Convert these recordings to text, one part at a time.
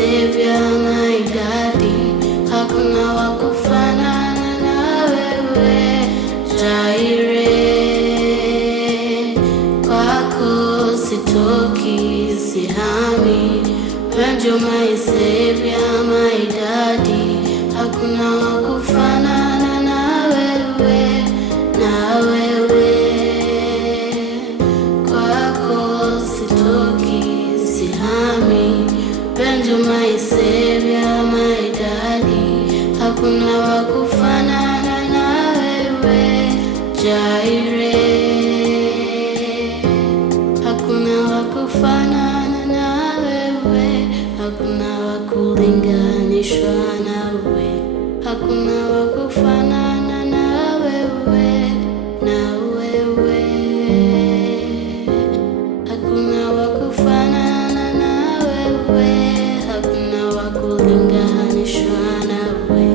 savior, my daddy. Hakuna wa kufanana na wewe, Jireh. Kwako sitoki, sihami. You're my savior, my daddy. Hakuna wa kufanana na wewe, na wewe. Kwako sitoki, sihami. You're my savior, my daddy. Hakuna wa kufanana na wewe, Jireh. Hakuna wa kufanana na wewe, hakuna wa kulinganishwa nawe, hakuna wa kufanana na wewe, na wewe. Hakuna wa kufanana na wewe, hakuna wa kulinganishwa nawe,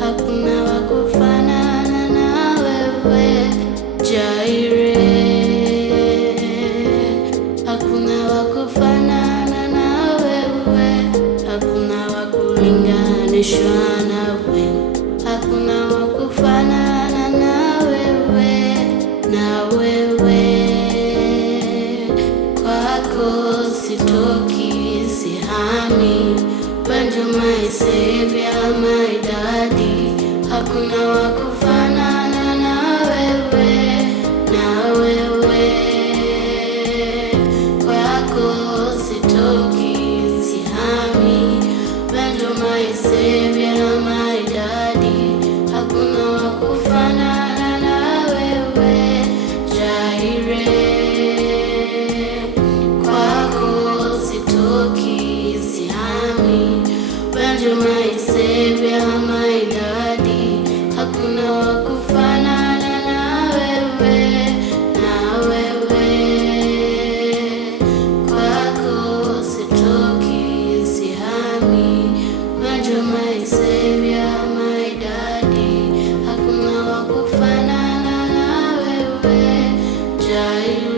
hakuna wa kufanana na wewe, Jireh. Hakuna wa kufanana na wewe, hakuna wa kulinganishwa nawe, hakuna wa kufanana na wewe, na wewe. Kwako sitoki, sihami. You're my savior, my daddy. Hakuna wa kufanana na wewe, na wewe. Kwako sitoki, sihami. You're my savior, my daddy. Hakuna wa kufanana na wewe, Jireh. Kwako sitoki, sihami. You're my savior, my daddy. Hakuna wa kufanana na wewe, na wewe. Kwako sitoki, sihami. You're my savior, my daddy. Hakuna wa kufanana na wewe, Jireh.